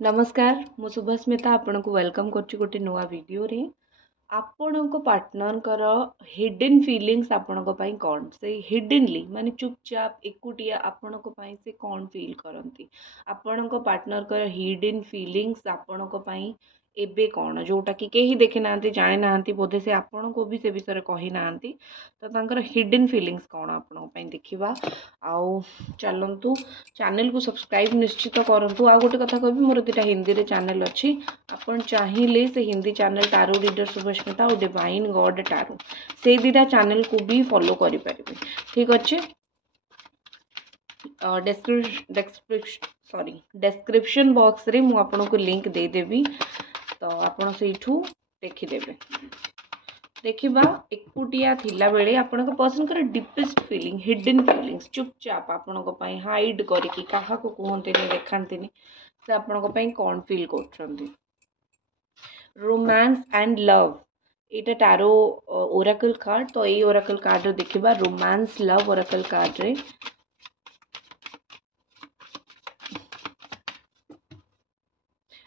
नमस्कार मु शुभस्मिता आपण को वेलकम करछि गोटे नुआ वीडियो रे आपण को पार्टनर कर हिडन फीलिंग्स आपण को पई कोन से हिडनली माने चुपचाप एकुटिया आपण को पई से कोन फील करंती आपण को पार्टनर कर हिडन फीलिंग्स आपण को पई एबे कौन जोटा कि कहीं देखी ना जानी ना बोधे से आपण को भी से विषय कही ना तो तांकर हिडन फीलिंग्स कौन आपण देखा आउ चलतु चैनल को सब्सक्राइब निश्चित करूँ आ गोटे कथा कहबी मोर दुटा हिंदी रे चैनल अच्छी आपन चाहिए से Hindi channel tarot reader Subhasmita और डिवाइन गॉड टारो से दुटा चैनल को भी फॉलो करें ठीक अच्छे डेस्क्रिप्शन बॉक्स रे मु आपन को लिंक दे देवी तो आपण सेठू देखिदेवे देखिबा एकुटिया थिला बेले आपण को पर्सन कर डीपेस्ट फीलिंग हिडन फीलिंग्स चुपचाप आपण को पई हाइड करके काहा को कहंतेनी देखांतेनी से आपण को पई कोन feel करछंती romance and love Etah tarot Oracle card तो ए ओरेकल कार्ड रे देखिबा रोमांस लव ओरेकल कार्ड रे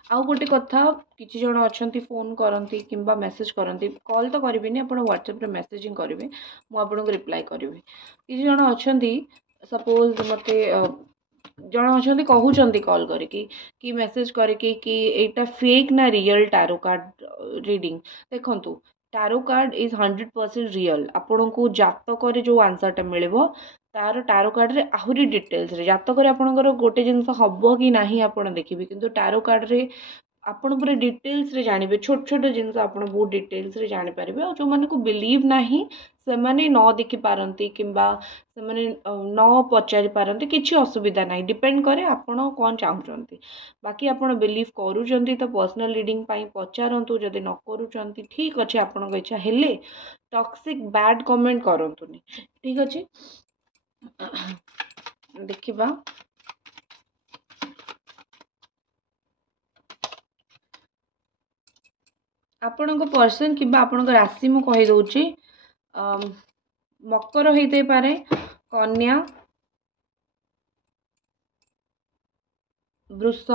आउ गोटे कथा किसी जन अच्छा फोन करती कि मेसेज करती कॉल तो करेंगे आप व्हाट्सएप मेसेजिंग करेंगे मुझे रिप्लाई करी किसी जन अच्छा सपोज मत जन अच्छा कहते कॉल करके मेसेज करके कि एटा फेक ना रियल टारो कार्ड रीडिंग देखु टारो कार्ड इज 100% रियल आपन को जातक जो आंसरटा मिल तार टारो कार्ड रे आहुरी डिटेल्स रे जातक आपणकर गोटे जिनस हम कि ना आपड़ देखिए किंतु टारो कार्ड रे आपन पूरा डिटेल्स रे जानिबे छोट छोट जिनस आपन बहुत डिटेल्स रे जानि पारिबे और जो माने को बिलीव नाही से माने न देखि पारंती किंबा से माने न पचारि पारंती किछि असुविधा नाही डिपेंड करे आपन कोन चाहुचंती बाकी आपन बिलीव करूचंती तो पर्सनल रीडिंग पाई पचारंतु जदि न करूचंती ठीक अछि आपन को इच्छा हेले टॉक्सिक बैड कमेंट करंतुनी ठीक अछि देखिबा आपण को पर्सन कि आपण को राशि मु कहि दउची मकर होते पारे कन्या वृष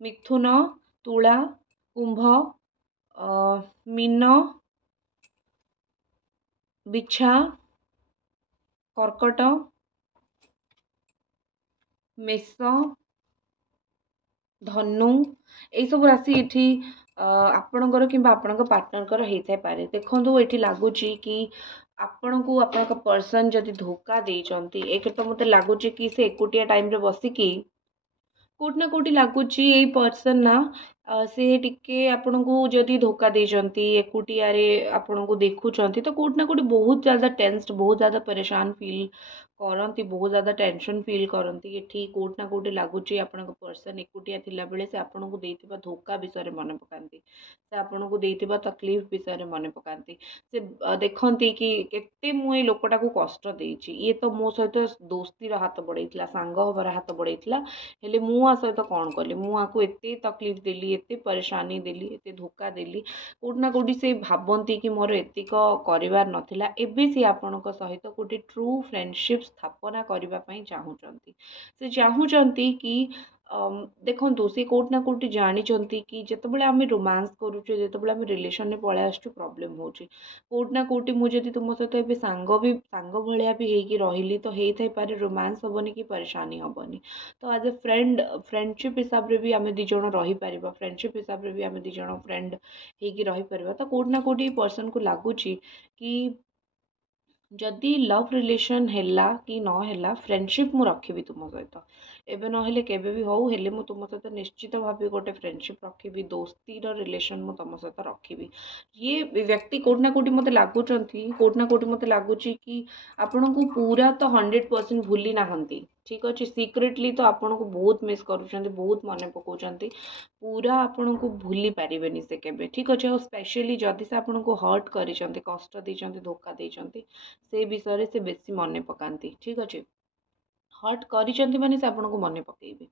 मिथुन तुला कुंभ मीन बिछा कर्कट मेष धनु यही सब राशि ये आपणकर कि आपण पार्टनर होता पारे देखो ये लगुच कि आपण को आप पर्सन जदि धोखा देती एक तो मत लगुच कि से एकुटिया टाइम रे बसिकी कोटना कोटी लगुच यही पर्सन ना से टिके आपण को जदि धोखा देती एकुटिया आपण को देखुंत तो कोटना कोटी बहुत ज़्यादा टेंस्ड बहुत ज़्यादा परेशान फील करती बहुत ज़्यादा टेंशन फील करती ये कोटना कोटी लगुच आपण पर्सन एकुटिया थिला बेले से आपण को देथिबा धोखा विषय मन पकाती से आपण को देथिबा तकलीफ विषय मन पकाती से देखती कि केते मु ए लोकटा को कष्ट देछि ये तो मो सहित दोस्ती हाथ बढ़ाइला सांग हबार हाथ बढ़ाइला हेले मु आ सहित कौन कली मुझे एते तकलीफ देली एते परेशानी देली एते धोखा देली कोटना कोटी से भावती कि मोर एतिक करिवार नथिला एबे से आपणक सहित गोटे ट्रू फ्रेंडशिप स्थापना करबा पई चाहूचंती से चाहूचंती कि देखो से कोट ना कोटी जानी कि जितेबाला आम रोमांस करुचे जितेबाला आम रिलेशन में पलै आसुँ प्रोब्लेम होची कोट ना कोटी मुझे तुम सहित ए सांग भाया भी होगी रही तो होता पारे रोमांस हेनी कि परेशानी हेनी तो एज ए फ्रेंडशिप हिसाब से भी आम दिज रही पार फ्रेंडशिप हिसाब से भी आम दिज फ्रेंड होगी रही पार तो कोट ना कोटी पर्सन को लगुच कि जदि लव रिलेशन हैला कि नहला फ्रेंडशिप मु रखी तुम सहित एवं ना केबे भी हूँ हेले मु तुम सहित निश्चित भाव गोटे फ्रेंडशिप रखी दोस्ती रिलेशन मु तुम सहित रखी ये व्यक्ति कोटना कोटी मत लगुंट कोटना कोटी मत लगुच कि आपण को पूरा तो 100% भूली नाहंती ठीक अच्छे सिक्रेटली तो आपण को बहुत मिस करुँच बहुत मन पकाउंट पूरा आपण को भूली पारे से केबे ठीक अच्छे और स्पेशली जदि से आपण को हर्ट कर कष्ट देते धोखा देते से विषय से बेसी मन पकाती ठीक अच्छे हर्ट कर माने से आपन को मन पकेबे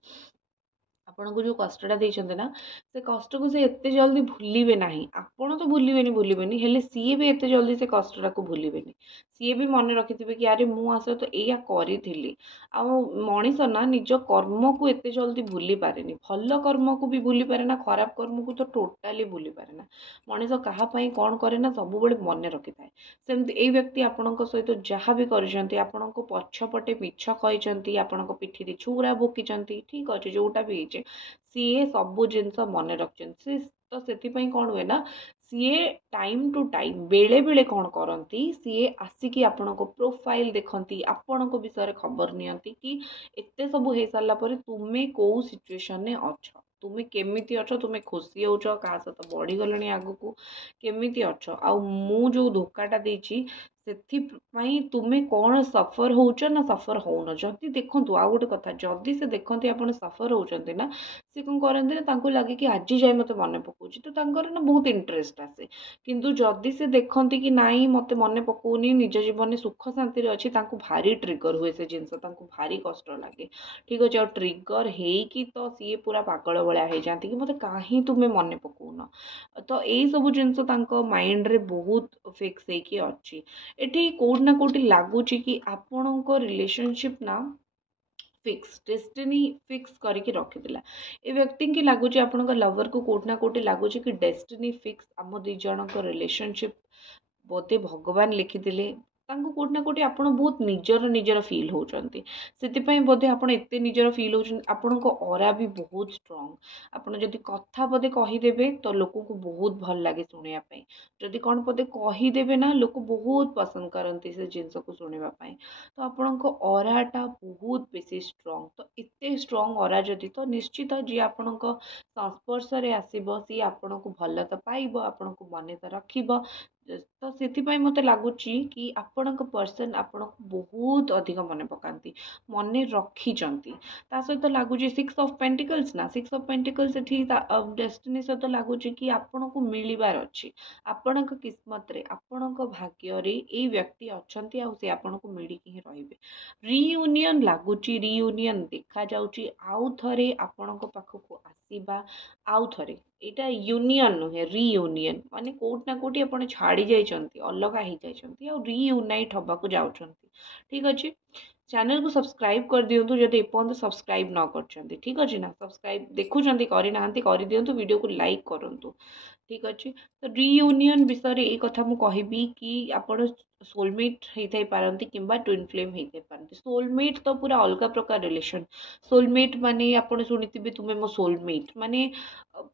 ଆପଣଙ୍କୁ ଯେଉଁ କଷ୍ଟଟା ଦେଇଛନ୍ତି ନା ସେ କଷ୍ଟକୁ ସେ ଏତେ ଜଲ୍ଦି ଭୁଲିବେ ନାହିଁ। ଆପଣ ତ ଭୁଲିବେନି ହେଲେ ସିଏ ବି ଏତେ ଜଲ୍ଦି ସେ କଷ୍ଟଟାକୁ ଭୁଲିବେନି। ସିଏ ବି ମନେ ରଖିଥିବେ କି ଆରେ ମୁଁ ଆ ସହିତ ଏଇଆ କରିଥିଲି। ଆଉ ମଣିଷ ନା ନିଜ କର୍ମକୁ ଏତେ ଜଲ୍ଦି ଭୁଲି ପାରେନି। ଭଲ କର୍ମକୁ ବି ଭୁଲି ପାରେ ନା, ଖରାପ କର୍ମକୁ ତ ଟୋଟାଲି ଭୁଲି ପାରେ ନା। ମଣିଷ କାହା ପାଇଁ କ'ଣ କରେ ନା ସବୁବେଳେ ମନେ ରଖିଥାଏ। ସେମିତି ଏଇ ବ୍ୟକ୍ତି ଆପଣଙ୍କ ସହିତ ଯାହା ବି କରିଛନ୍ତି, ଆପଣଙ୍କୁ ପଛପଟେ ମିଛ କହିଛନ୍ତି, ଆପଣଙ୍କ ପିଠିରେ ଛୁରା ଭୋକିଛନ୍ତି, ଠିକ୍ ଅଛି ଯୋଉଟା ବି ହେଇଛି, ସିଏ ସବୁ ଜିନିଷ ମନେ ରଖିଛନ୍ତି। ତ ସେଥିପାଇଁ କ'ଣ ହୁଏ ନା ସିଏ ଟାଇମ୍ ଟୁ ଟାଇମ୍ ବେଳେ ବେଳେ କ'ଣ କରନ୍ତି, ସିଏ ଆସିକି ଆପଣଙ୍କ ପ୍ରୋଫାଇଲ୍ ଦେଖନ୍ତି, ଆପଣଙ୍କ ବିଷୟରେ ଖବର ନିଅନ୍ତି କି ଏତେ ସବୁ ହେଇସାରିଲା ପରେ ତୁମେ କୋଉ ସିଚୁଏସନରେ ଅଛ, ତୁମେ କେମିତି ଅଛ, ତୁମେ ଖୁସି ହେଉଛ, କାହା ସହିତ ବଢ଼ିଗଲଣି ଆଗକୁ, କେମିତି ଅଛ, ଆଉ ମୁଁ ଯେଉଁ ଧୋକାଟା ଦେଇଛି ସେଥିପାଇଁ ତୁମେ କ'ଣ ସଫର ହେଉଛ ନା ସଫର ହେଉନ। ଯଦି ଦେଖନ୍ତୁ ଆଉ ଗୋଟେ କଥା, ଯଦି ସେ ଦେଖନ୍ତି ଆପଣ ସଫର ହେଉଛନ୍ତି ନା, ସେ କ'ଣ କରନ୍ତି ନା ତାଙ୍କୁ ଲାଗେ କି ଆଜି ଯାଏ ମୋତେ ମନେ ପକାଉଛି, ତ ତାଙ୍କର ନା ବହୁତ ଇଣ୍ଟରେଷ୍ଟ ଆସେ। କିନ୍ତୁ ଯଦି ସେ ଦେଖନ୍ତି କି ନାଇଁ ମୋତେ ମନେ ପକାଉନି, ନିଜ ଜୀବନରେ ସୁଖ ଶାନ୍ତିରେ ଅଛି, ତାଙ୍କୁ ଭାରି ଟ୍ରିଗର ହୁଏ ସେ ଜିନିଷ, ତାଙ୍କୁ ଭାରି କଷ୍ଟ ଲାଗେ। ଠିକ୍ ଅଛି, ଆଉ ଟ୍ରିଗର ହେଇକି ତ ସିଏ ପୁରା ପାଗଳ ଭଳିଆ ହେଇଯାଆନ୍ତି କି ମୋତେ କାହିଁ ତୁମେ ମନେ ପକାଉନ। ତ ଏଇସବୁ ଜିନିଷ ତାଙ୍କ ମାଇଣ୍ଡରେ ବହୁତ ଫିକ୍ସ ହେଇକି ଅଛି। ଏଠି କୋଉଠି ନା କୋଉଠି ଲାଗୁଛି କି ଆପଣଙ୍କ ରିଲେସନସିପ୍ ନା ଫିକ୍ସ ଡେଷ୍ଟିନି ଫିକ୍ସ କରିକି ରଖିଥିଲା। ଏ ବ୍ୟକ୍ତିଙ୍କି ଲାଗୁଛି ଆପଣଙ୍କ ଲଭରକୁ କୋଉଠି ନା କୋଉଠି ଲାଗୁଛି କି ଡେଷ୍ଟିନି ଫିକ୍ସ ଆମ ଦୁଇ ଜଣଙ୍କ ରିଲେସନସିପ୍ ବୋଧେ ଭଗବାନ ଲେଖିଥିଲେ। ତାଙ୍କୁ କୋଉଠି ନା କୋଉଠି ଆପଣ ବହୁତ ନିଜର ଫିଲ୍ ହେଉଛନ୍ତି। ସେଥିପାଇଁ ବୋଧେ ଆପଣ ଏତେ ନିଜର ଫିଲ୍ ହେଉଛନ୍ତି। ଆପଣଙ୍କ ଅରା ବି ବହୁତ ଷ୍ଟ୍ରଙ୍ଗ। ଆପଣ ଯଦି କଥା ବୋଧେ କହିଦେବେ ତ ଲୋକଙ୍କୁ ବହୁତ ଭଲ ଲାଗେ ଶୁଣିବା ପାଇଁ। ଯଦି କ'ଣ ପଦେ କହିଦେବେ ନା ଲୋକ ବହୁତ ପସନ୍ଦ କରନ୍ତି ସେ ଜିନିଷକୁ ଶୁଣିବା ପାଇଁ। ତ ଆପଣଙ୍କ ଅରାଟା ବହୁତ ବେଶୀ ଷ୍ଟ୍ରଙ୍ଗ। ତ ଏତେ ଷ୍ଟ୍ରଙ୍ଗ ଅରା ଯଦି, ତ ନିଶ୍ଚିତ ଯିଏ ଆପଣଙ୍କ ସଂସ୍ପର୍ଶରେ ଆସିବ ସିଏ ଆପଣଙ୍କୁ ଭଲ ତ ପାଇବ, ଆପଣଙ୍କୁ ମନେ ତ ରଖିବ। ତ ସେଥିପାଇଁ ମୋତେ ଲାଗୁଛି କି ଆପଣଙ୍କ ପର୍ସନ୍ ଆପଣଙ୍କୁ ବହୁତ ଅଧିକ ମନେ ପକାନ୍ତି, ମନେ ରଖିଛନ୍ତି। ତା ସହିତ ଲାଗୁଛି ସିକ୍ସ ଅଫ୍ ପେଣ୍ଟିକଲ୍ସ ନା, ସିକ୍ସ ଅଫ୍ ପେଣ୍ଟିକଲ୍ସ ଏଠି ଡେଷ୍ଟିନି ସହିତ ଲାଗୁଛି କି ଆପଣଙ୍କୁ ମିଳିବାର ଅଛି। ଆପଣଙ୍କ କିସ୍ମତରେ, ଆପଣଙ୍କ ଭାଗ୍ୟରେ ଏଇ ବ୍ୟକ୍ତି ଅଛନ୍ତି ଆଉ ସେ ଆପଣଙ୍କୁ ମିଳିକି ହିଁ ରହିବେ। ରିୟୁନିୟନ୍ ଲାଗୁଛି, ରିୟୁନିୟନ୍ ଦେଖାଯାଉଛି, ଆଉ ଥରେ ଆପଣଙ୍କ ପାଖକୁ ଆସିବା, ଆଉ ଥରେ ଏଇଟା ୟୁନିୟନ୍ ନୁହେଁ ରିୟୁନିୟନ୍, ମାନେ କୋଉଠି ନା କୋଉଠି ଆପଣ ଛାଡ଼ି ଯାଇଛନ୍ତି, ଅଲଗା ହେଇଯାଇଛନ୍ତି ଆଉ ରିୟୁନାଇଟ୍ ହେବାକୁ ଯାଉଛନ୍ତି। ଠିକ୍ ଅଛି, ଚ୍ୟାନେଲକୁ ସବସ୍କ୍ରାଇବ୍ କରିଦିଅନ୍ତୁ ଯଦି ଏପର୍ଯ୍ୟନ୍ତ ସବସ୍କ୍ରାଇବ୍ ନ କରିଛନ୍ତି। ଠିକ୍ ଅଛି ନା, ସବସ୍କ୍ରାଇବ୍ ଦେଖୁଛନ୍ତି କରିନାହାନ୍ତି କରିଦିଅନ୍ତୁ, ଭିଡ଼ିଓକୁ ଲାଇକ୍ କରନ୍ତୁ। ଠିକ୍ ଅଛି, ତ ରିୟୁନିୟନ୍ ବିଷୟରେ ଏଇ କଥା ମୁଁ କହିବି କି ଆପଣ सोलमेट ହେଇଥାଇ ପାରନ୍ତି କିମ୍ବା ଟ୍ୱିନ୍ ଫ୍ଲେମ୍ ହେଇଥାଇ ପାରନ୍ତି। सोलमेट ତ ପୁରା ଅଲଗା ପ୍ରକାର ରିଲେସନ୍। सोलमेट ମାନେ ଆପଣ ଶୁଣିଥିବେ ତୁମେ ମୋ सोलमेट, ମାନେ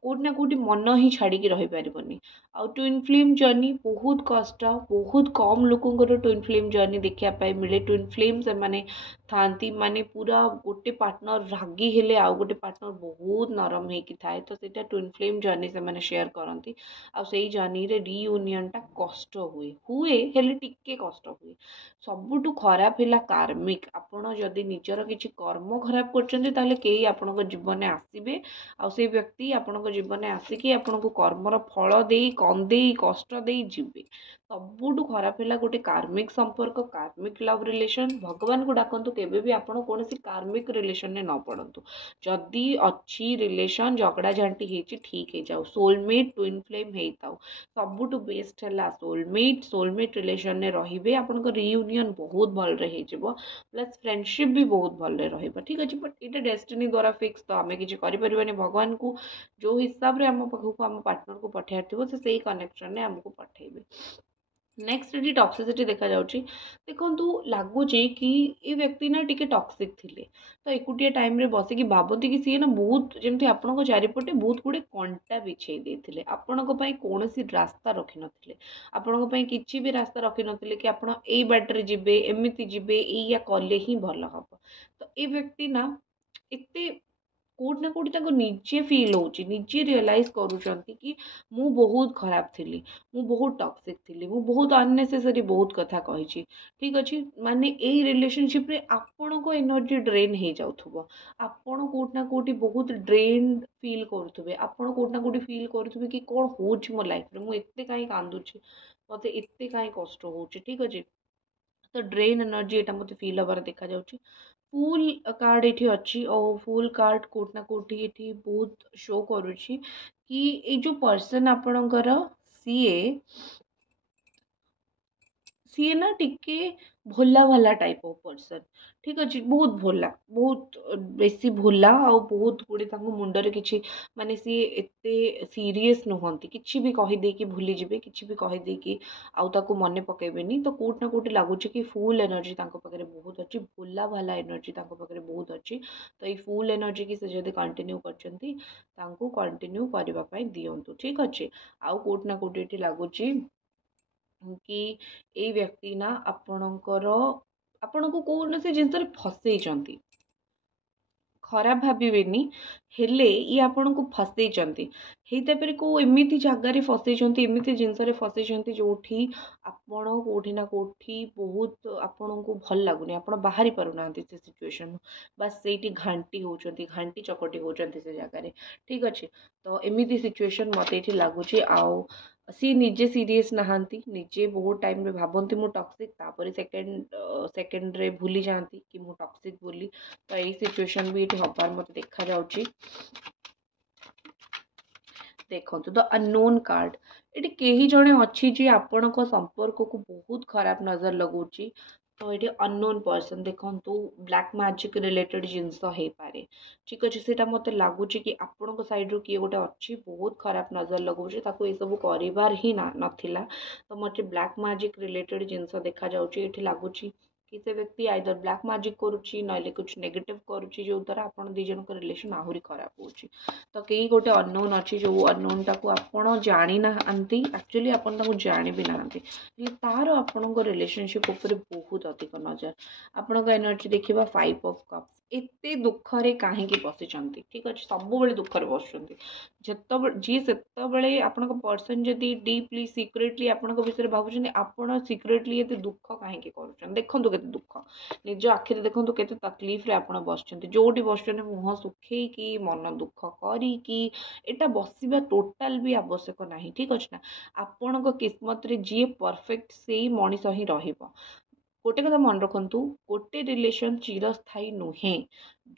କୋଉଠି ନା କୋଉଠି ମନ ହିଁ ଛାଡ଼ିକି ରହିପାରିବନି। ଆଉ ଟ୍ୱିନ୍ ଫ୍ଲେମ୍ ଜର୍ଣ୍ଣି ବହୁତ କଷ୍ଟ, ବହୁତ କମ୍ ଲୋକଙ୍କର ଟ୍ୱିନ୍ ଫ୍ଲେମ୍ ଜର୍ଣ୍ଣି ଦେଖିବା ପାଇଁ ମିଳେ। ଟ୍ୱିନ୍ ଫ୍ଲେମ୍ ସେମାନେ ଥାଆନ୍ତି, ମାନେ ପୁରା ଗୋଟେ ପାର୍ଟନର୍ ରାଗି ହେଲେ ଆଉ ଗୋଟେ ପାର୍ଟନର୍ ବହୁତ ନରମ ହେଇକି ଥାଏ, ତ ସେଇଟା ଟ୍ୱିନ୍ ଫ୍ଲେମ୍ ଜର୍ଣ୍ଣି ସେମାନେ ସେୟାର କରନ୍ତି। ଆଉ ସେଇ ଜର୍ଣ୍ଣିରେ ରିୟୁନିୟନଟା କଷ୍ଟ ହୁଏ ହେଲେ ଟିକେ କଷ୍ଟ ହୁଏ। ସବୁଠୁ ଖରାପ ହେଲା କାର୍ମିକ। ଆପଣ ଯଦି ନିଜର କିଛି କର୍ମ ଖରାପ କରୁଛନ୍ତି ତାହେଲେ କେହି ଆପଣଙ୍କ ଜୀବନରେ ଆସିବେ ଆଉ ସେଇ ବ୍ୟକ୍ତି ଆପଣଙ୍କ ଜୀବନରେ ଆସିକି ଆପଣଙ୍କୁ କର୍ମର ଫଳ ଦେଇ କନ୍ଦେଇ କଷ୍ଟ ଦେଇ ଯିବେ। ସବୁଠୁ ଖରାପ ହେଲା ଗୋଟେ କାର୍ମିକ ସମ୍ପର୍କ, କାର୍ମିକ ଲଭ୍ ରିଲେସନ୍। ଭଗବାନଙ୍କୁ ଡାକନ୍ତୁ କେବେ ବି ଆପଣ କୌଣସି କାର୍ମିକ ରିଲେସନରେ ନ ପଡ଼ନ୍ତୁ। ଯଦି ଅଛି ରିଲେସନ୍ ଝଗଡ଼ା ଝାଣ୍ଟି ହେଇଛି ଠିକ୍ ହେଇଯାଉ, सोलमेट ଟ୍ୱିନ୍ ଫ୍ଲେମ୍ ହେଇଥାଉ। ସବୁଠୁ ବେଷ୍ଟ ହେଲା सोलमेट ରିଲେସନରେ ରହିବେ, ଆପଣଙ୍କ ରିୟୁନିୟନ୍ ବହୁତ ଭଲରେ ହେଇଯିବ, ପ୍ଲସ୍ ଫ୍ରେଣ୍ଡସିପ୍ ବି ବହୁତ ଭଲରେ ରହିବ। ଠିକ୍ ଅଛି, ବଟ୍ ଏଇଟା ଡେଷ୍ଟିନି ଦ୍ୱାରା ଫିକ୍ସ, ତ ଆମେ କିଛି କରିପାରିବାନି। ଭଗବାନଙ୍କୁ ଯେଉଁ ହିସାବରେ ଆମ ପାଖକୁ ଆମ ପାର୍ଟନରକୁ ପଠାଇବାର ଥିବ ସେ ସେଇ କନେକ୍ସନରେ ଆମକୁ ପଠାଇବେ। ନେକ୍ସଟ ଏଠି ଟକ୍ସିସିଟି ଦେଖାଯାଉଛି। ଦେଖନ୍ତୁ ଲାଗୁଛି କି ଏ ବ୍ୟକ୍ତି ନା ଟିକେ ଟକ୍ସିକ୍ ଥିଲେ, ତ ଏକୁଟିଆ ଟାଇମ୍ରେ ବସିକି ଭାବନ୍ତି କି ସିଏ ନା ବହୁତ ଯେମିତି ଆପଣଙ୍କ ଚାରିପଟେ ବହୁତ ଗୁଡ଼ିଏ କଣ୍ଟା ବିଛେଇ ଦେଇଥିଲେ, ଆପଣଙ୍କ ପାଇଁ କୌଣସି ରାସ୍ତା ରଖିନଥିଲେ, ଆପଣଙ୍କ ପାଇଁ କିଛି ବି ରାସ୍ତା ରଖିନଥିଲେ କି ଆପଣ ଏଇ ବାଟରେ ଯିବେ, ଏମିତି ଯିବେ, ଏଇଆ କଲେ ହିଁ ଭଲ ହେବ। ତ ଏ ବ୍ୟକ୍ତି ନା ଏତେ କୋଉଠି ନା କୋଉଠି ତାଙ୍କୁ ନିଜେ ଫିଲ୍ ହେଉଛି, ନିଜେ ରିଅଲାଇଜ୍ କରୁଛନ୍ତି କି ମୁଁ ବହୁତ ଖରାପ ଥିଲି, ମୁଁ ବହୁତ ଟକ୍ସିକ୍ ଥିଲି, ମୁଁ ବହୁତ ଅନନେସେସାରୀ ବହୁତ କଥା କହିଛି। ଠିକ୍ ଅଛି, ମାନେ ଏଇ ରିଲେସନସିପ୍ରେ ଆପଣଙ୍କ ଏନର୍ଜି ଡ୍ରେନ୍ ହେଇଯାଉଥିବ, ଆପଣ କୋଉଠି ନା କୋଉଠି ବହୁତ ଡ୍ରେନ୍ ଫିଲ୍ କରୁଥିବେ, ଆପଣ କୋଉଠି ନା କୋଉଠି ଫିଲ୍ କରୁଥିବେ କି କ'ଣ ହେଉଛି ମୋ ଲାଇଫ୍ରେ, ମୁଁ ଏତେ କାହିଁ କାନ୍ଦୁଛି, ମୋତେ ଏତେ କାହିଁ କଷ୍ଟ ହେଉଛି। ଠିକ୍ ଅଛି, ତ ଡ୍ରେନ୍ ଏନର୍ଜି ଏଇଟା ମୋତେ ଫିଲ୍ ହେବାର ଦେଖାଯାଉଛି। फुल कार्ड एठी अच्छी और फुल कार्ड कोट ना कोठी एठी बहुत शो करूची कि ए जो पर्सन आपणकर सीए सी ना टिके भोला भाला टाइप ऑफ पर्सन ठीक अच्छे बहुत भोला बहुत बेसी भोला और बहुत गुड़े मुंडरे किसी माने सी एते सीरियस नुहंती किसी भी कहीदे कि भूली जिबे किसी भी कहीदे कि आउ ताको मने पकेबेनी तो कोट ना कोट लगुच कि फुल एनर्जी तांको पाखरे बहुत अच्छी भोला भाला एनर्जी तांको पाखरे बहुत अच्छी तो ये फुल एनर्जी की से जदि कंटिन्यू करचंती तांको कंटिन्यू करबा पई दियंतु ठीक अच्छे आउ कोट ना कोट एठी लगुची कि एई व्यक्ति ना आपणकर आपणको कौन से जिनस फसैचंती खराब भाविबेनी हेले ये आपन को फसैचंती हेता पर को एमिति जगार फसैचंती एमिति जिनस फसैचंती जोठी आपण कोठी ना कोठी बहुत आपन को भल लागुनी आपण बाहरी पारुनांती से सिचुएशन बस सेठी घांटी चकटी होचंती से जगार ठीक अच्छे तो एमिति सिचुएशन मते एठी लागुची आउ सी निजे सीरीयस नहांती निजे बहुत टाइम रे भाबंती मु टॉक्सिक तापर सेकेंड रे भूली जाती कि मु टॉक्सिक बोली तो यही सिचुएशन भी ये हबार मत देखा जाउची देखो तो अननोन कार्ड ये कहीं जड़े अच्छी जी आपण संपर्क को बहुत खराब नजर लगुची तो ये अननोन पर्सन देखो ब्लैक मैजिक रिलेटेड जिनस हो पारे ठीक अच्छे से मत लगुच कि आपण साइड रू किए गोटे अच्छी बहुत खराब नजर लगुच ताको ये सब कर ही नाला तो मत ब्लैक मैजिक रिलेटेड जिनस देखा जाउची ये लगुच कि से व्यक्ति आइदर ब्लैक मैजिक करुच्ची ना कुछ नेगेटिव करुच्ची जो द्वारा आपण दी जन रिलेशन आहरी खराब होची तो कई गोटे अननोन अच्छी जो अननोन टाको आपण जानी ना एक्चुअली आपण ताको जानी भी ना तार आपण रिलेशनशिप ऊपर बहुत अधिक नजर आपण एनर्जी देखा 5 ऑफ कप्स एते दुखरे कहीं बसिचंती ठीक अच्छे सब बेले दुखरे बसुंती जी से आपण पर्सन जदि डीपली सिक्रेटली आपण विषय भावुं आपण सिक्रेटली ये दुख कहीं कर देखु के दुख निज आखिरी देखो केते तकलीफ रे आपण बसचंती जोटी बसचंती मुह सुखे कि मन दुख करी कि एटा बसिबा टोटाल भी आवश्यक नहीं ठीक अच्छे ना आपण किस्मत रे जी परफेक्ट से मनीष ही रहिबो गोटे कथा मन रखु गोटे रिलेशन चिरस्थायी नुहे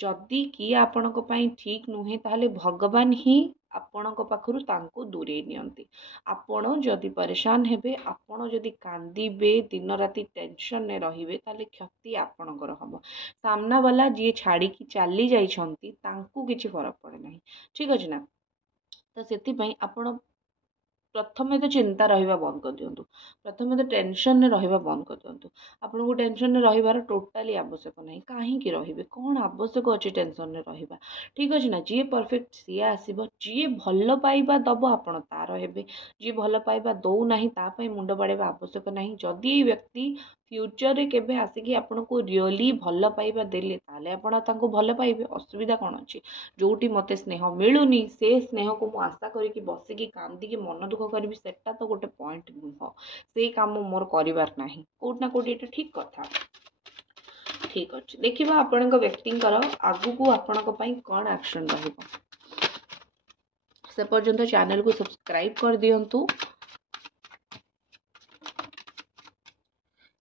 जदि किए आपण ठीक नुहे ताहले भगवान ही आपण पाखरु तांको दूरे नियंती आपण जदि परेशान हेबे आपण जदि कांदीबे दिन राति टेंशन ने रहिबे ताहले क्षति आपणकर हम सामना वाला जी छाड़ी की चली जाइछंती तांको किछि फरक पड़े नहीं ठीक अछि ना तो सेति आपण प्रथमे तो चिंता रहिबा बंद कर दियंतु प्रथमे तो टेंशन ने रहिबा बंद कर दियंतु आपन को टेंशन ने रहिबार टोटाली आवश्यक नहीं कहीं की रहिबे कौन आवश्यक अच्छी टेंशन ने रहिबा ठीक अच्छे ना जी परफेक्ट सी आसब जी भल पाइबा दब आपण तार हेबे जी भल पाइबा दौ नहीं तापाई मुंड बाड़ेबा आवश्यक नहीं जदि व्यक्ति फ्यूचर रे केबे आसिकी आपण को रियली भल पाइबा देले ताले आपण तांको भल पाइबे असुविधा कौन अच्छी जोटी मते स्नेह मिलूनी से स्नेह को मु आशा करी बसिकी कांदी मन दुख करी सेटा तो गोटे पॉइंट नुह से काम मोर करिवार नाही कोट ना कोट एटा ठीक कथा ठीक अच्छे देखिबा आपण व्यक्तिंकर आगु को आपण कौन एक्शन रहिबो से पर्यंत चैनल को सब्सक्राइब कर दियंतु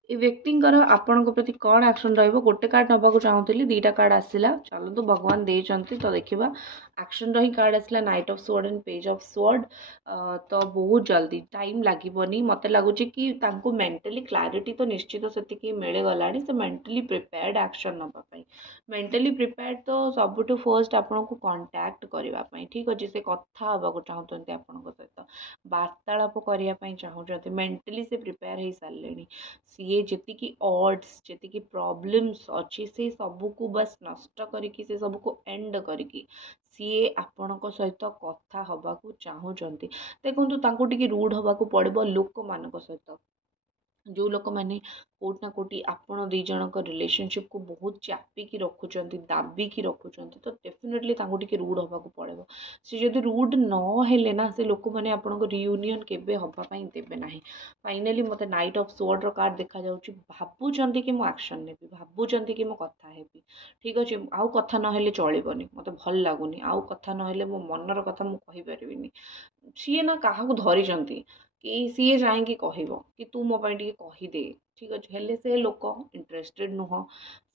ए व्यक्तिंकर आपण प्रति कौन एक्शन रहिबो गोटे कार्ड नबाकू चाहूली दीटा कार्ड आसला चलतु भगवान देचंती तो देखिबा एक्शन रही कार्ड आसला night of sword and page of sword तो बहुत जल्दी टाइम लागोनी मत लगुच कि तांको मेंटली क्लैरिटी तो निश्चित से मिल गला से मेंटली प्रिपेयर्ड एक्शन नापी मेंटली प्रिपेयर्ड तो सबुठ फर्स्ट आपन को कांटेक्ट करने ठीक अच्छे से कथा हवा चाहते आपण सहित वार्तालाप करने चाहते मेंटली से प्रिपेयर हो सारे सी जी ऑड्स जी प्रॉब्लम्स अच्छी से सबको बस नष्ट करके से सबको एंड करके सी आपण सहित कथा हवा चाहूँगी देखो तांको टिके रूढ़ हवा पड़ो लोक मान सहित जो लोक मैंने कोट ना कोटी आपण दी जन रिलेशनशिप को बहुत चापिकी रखुंट दाबिकी रखुंट तो डेफिनेटली टिके रूढ़ हवा पड़ो सी जब रूढ़ नहेले ना से लोक मैंने आपण रियूनियन केबे हवाई देवे ना फाइनाली मत नाइट ऑफ स्वॉर्ड कार्ड देखा जाउची भाबुचंती कि मु एक्शन नेबी भाबुचंती कि मु कथा हेबी ठीक अच्छे आउ कथा नहेले चलिबनी मते भल लागुनी आउ कथा नहेले मो मनर कथा मु कहि परिबिनी सी ना काहाकू धरिचंती कि सी चाहिए कहब कि तू मो टिके कहीदे ठीक अच्छे हेले से लोक इंटरेस्टेड नुह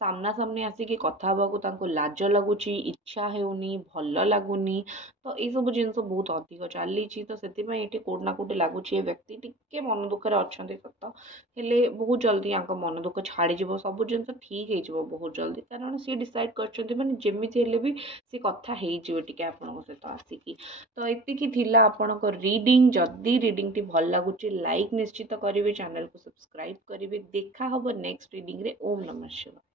सामना सामनी आसिकी कथा हेबाकू तांको लाज लगुची इच्छा हेउनी भल लगुनी तो ये सब जिन बहुत अधिक चली तो से कोड ना कोटी लगुच ये व्यक्ति टिके मन दुखे अच्छा सत हेले बहुत जल्दी यहाँ मन दुख छाड़ सब जिन ठीक हो बहुत जल्दी कारण सी डिसाइड कर जमी भी सी कथा टे आपण सहित आसिकी तो ये आपणक रीडिंग जदि रीडिंग टी भल लगुच लाइक निश्चित करेंगे चैनल को सब्सक्राइब करेंगे देखा हब नेक्स्ट रीडिंग रे ओम नमः शिवाय।